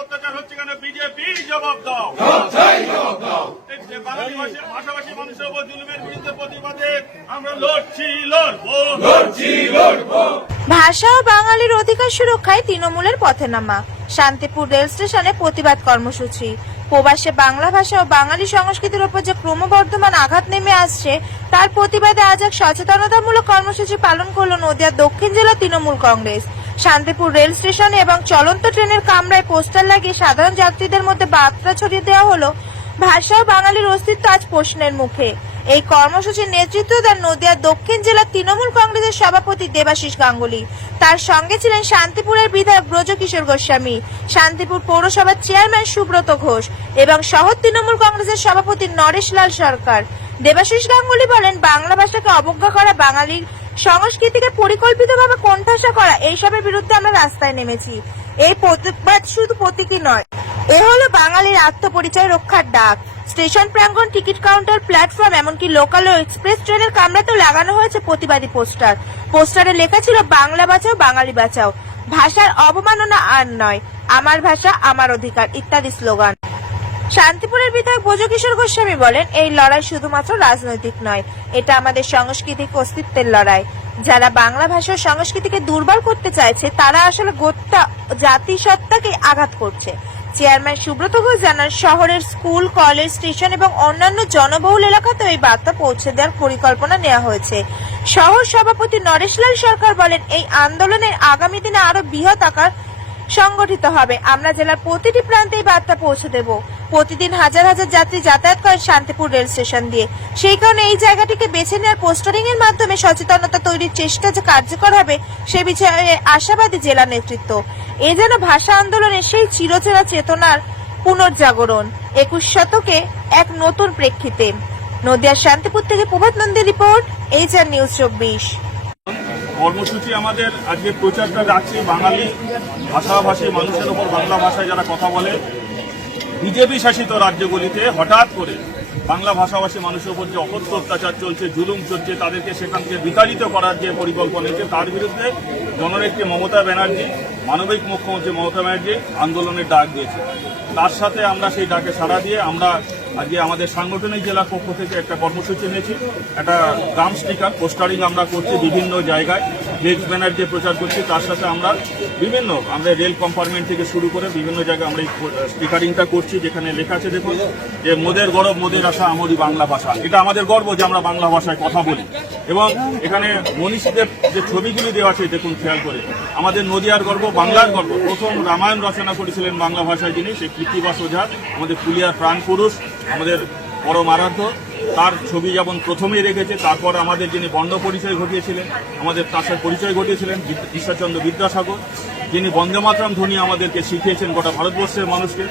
অত্যাচার হচ্ছে কেন জবাব দাও আমরা লড়ছি ভাষা ও বাঙালির অধিকার সুরক্ষায় তৃণমূলের পথে নামা। শান্তিপুর রেল স্টেশনে প্রতিবাদ কর্মসূচি। প্রবাসে বাংলা ভাষা ও বাঙালি সংস্কৃতির উপর যে ক্রমবর্ধমান আঘাত নেমে আসছে, তার প্রতিবাদে আজ এক সচেতনতামূলক কর্মসূচি পালন করল নদিয়ার দক্ষিণ জেলা তৃণমূল কংগ্রেস। শান্তিপুর রেল স্টেশনে এবং চলন্ত ট্রেনের কামরায় পোস্টার লাগিয়ে সাধারণ যাত্রীদের মধ্যে বার্তা ছড়িয়ে দেওয়া হলো ভাষা বাঙালির অস্তিত্ব আজ প্রশ্নের মুখে। এই কর্মসূচির নেতৃত্ব দেন নদিয়ার দক্ষিণ জেলার তৃণমূল কংগ্রেসের সভাপতি দেবাশিস গাঙ্গুলি। তার সঙ্গে ছিলেন শান্তিপুরের বিধায়ক ব্রজকিশোর গোস্বামী, শান্তিপুর পৌরসভার চেয়ারম্যান সুব্রত ঘোষ এবং শহর তৃণমূল কংগ্রেসের সভাপতি নরেশ লাল সরকার। দেবাশিস গাঙ্গুলি বলেন, বাংলা ভাষাকে অবজ্ঞা করা, বাঙালির সংস্কৃতিকে পরিকল্পিতভাবে কোণঠাসা করা, এইসবের বিরুদ্ধে আমরা রাস্তায় নেমেছি। এই প্রতিবাদ শুধু প্রতীকী নয়। এ হলো বাঙালির আত্মপরিচয় রক্ষার ডাক। স্টেশন প্রাঙ্গণ টিকিট কাউন্টার প্ল্যাটফর্ম, এমনকি লোকাল ও এক্সপ্রেস ট্রেনের কামরাতেও লাগানো হয়েছে প্রতিবাদী পোস্টার। পোস্টারে লেখা ছিল, বাংলা বাঁচাও, বাঙালি বাঁচাও। ভাষার অবমাননা আর নয়, আমার ভাষা, আমার অধিকার, ইত্যাদি স্লোগান। শান্তিপুরের বিধায়ক ভোজকিশোর গোস্বামী বলেন, এই লড়াই শুধুমাত্র রাজনৈতিক নয়, এটা আমাদের সাংস্কৃতিক অস্তিত্বের লড়াই। যারা বাংলা ভাষা ও সংস্কৃতিকে দুর্বল করতে চাইছে, তারা আসলে গোটা জাতিসত্তাকে আঘাত করছে। চেয়ারম্যান সুব্রত ঘোষ জানান, শহরের স্কুল, কলেজ, স্টেশন এবং অন্যান্য জনবহুল এলাকাতেও এই বার্তা পৌঁছে দেওয়ার পরিকল্পনা নেওয়া হয়েছে। শহর সভাপতি নরেশলাল সরকার বলেন, এই আন্দোলনের আগামী দিনে আরও বৃহৎ আকার সংগঠিত হবে। আমরা জেলার প্রতিটি প্রান্তে এই বার্তা পৌঁছে দেব। প্রতিদিন হাজার হাজার যাত্রী যাতায়াত করেন শান্তিপুর রেল স্টেশন দিয়ে। সেই কারণে এই জায়গাটিকে বেছে নেওয়ার পোস্টারিং এর মাধ্যমে সচেতনতা তৈরির চেষ্টা যে কার্যকর হবে, সে বিষয়ে আশাবাদী জেলা নেতৃত্ব। এ যেন ভাষা আন্দোলনের সেই চিরচেরা চেতনার পুনর্জাগরণ। একুশ শতকে এক নতুন প্রেক্ষিতে। নদিয়ার শান্তিপুর থেকে Prabhat Nandi report H R news চব্বিশ। কর্মসূচি আমাদের আজকে প্রচারটা যাচ্ছে, বাঙালি ভাষাভাষী মানুষের ওপর বাংলা ভাষায় যারা কথা বলে, বিজেপি শাসিত রাজ্যগুলিতে হঠাৎ করে বাংলা ভাষাভাষী মানুষের উপর যে অকথ্য অত্যাচার চলছে, জুলুম চলছে, তাদেরকে সেখান থেকে বিতাড়িত করার যে পরিকল্পনা হয়েছে তার বিরুদ্ধে জননেত্রী মমতা ব্যানার্জি, মানবিক মুখ্যমন্ত্রী মমতা ব্যানার্জি আন্দোলনের ডাক দিয়েছে। তার সাথে আমরা সেই ডাকে সাড়া দিয়ে আমরা আজকে আমাদের সাংগঠনিক জেলা পক্ষ থেকে একটা কর্মসূচি নিয়েছি একটা গ্রাম স্টিকার, পোস্টারিং আমরা করছি বিভিন্ন জায়গায়। ফ্লেক্স ব্যানার দিয়ে প্রচার করছি, তার সাথে আমরা বিভিন্ন আমাদের রেল কম্পার্টমেন্ট থেকে শুরু করে বিভিন্ন জায়গায় আমরা এই স্টিকারিংটা করছি, যেখানে লেখা আছে, দেখুন, যে মোদের গরব, মোদের আশা আমরি বাংলা ভাষা। এটা আমাদের গর্ব যে আমরা বাংলা ভাষায় কথা বলি। এবং এখানে মনীষীদের যে ছবিগুলি দেওয়া আছে, দেখুন, খেয়াল করে। আমাদের নদিয়ার গর্ব, বাংলার গর্ব। প্রথম রামায়ণ রচনা করেছিলেন বাংলা ভাষায় যিনি, সেই কীর্তিবাস ওঝা আমাদের পুলিয়ার প্রাণ পুরুষ, আমাদের পরম আরাধ্য। তার ছবি যেমন প্রথমেই রেখেছে, তারপর আমাদের যিনি বর্ণ পরিচয় ঘটিয়েছিলেন, আমাদের তার পরিচয় ঘটিয়েছিলেন ঈশ্বরচন্দ্র বিদ্যাসাগর। যিনি বন্দে মাতরম ধ্বনি আমাদেরকে শিখিয়েছেন গোটা ভারতবর্ষের মানুষকে।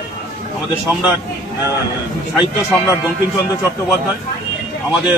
আমাদের সম্রাট সাহিত্য সম্রাট বঙ্কিমচন্দ্র চট্টোপাধ্যায়। আমাদের